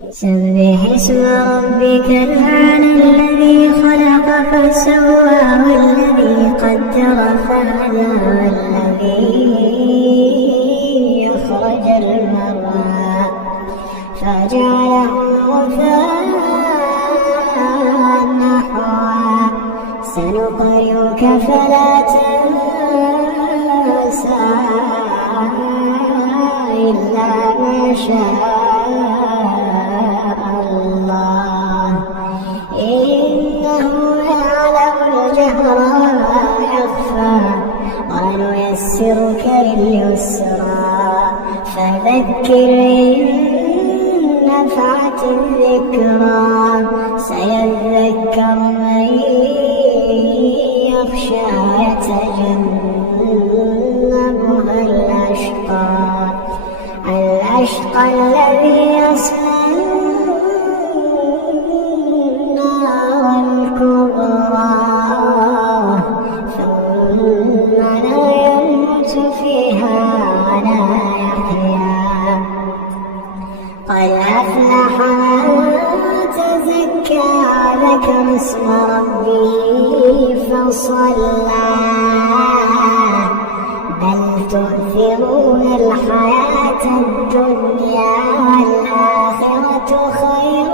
سبح اسم ربك الأعلى الذي خلق فسوى والذي قدر فهدى والذي أخرج المرعى فجعله غثاء نحوا سنقرئك فلا تنسى إلا ما شاء الله إنه يعلم الجهر وما يخفى ونيسرك لليسرى فذكر إن نفعت الذكرى سيذكر من يخشى يتجنبها الأشقى الذي يصلى النار الكبرى ثم لا يموت فيها ولا يحيا قد أفلح من تزكى ذكر اسم ربه فصلى بل تؤثرون الحياة الدنيا والآخرة خير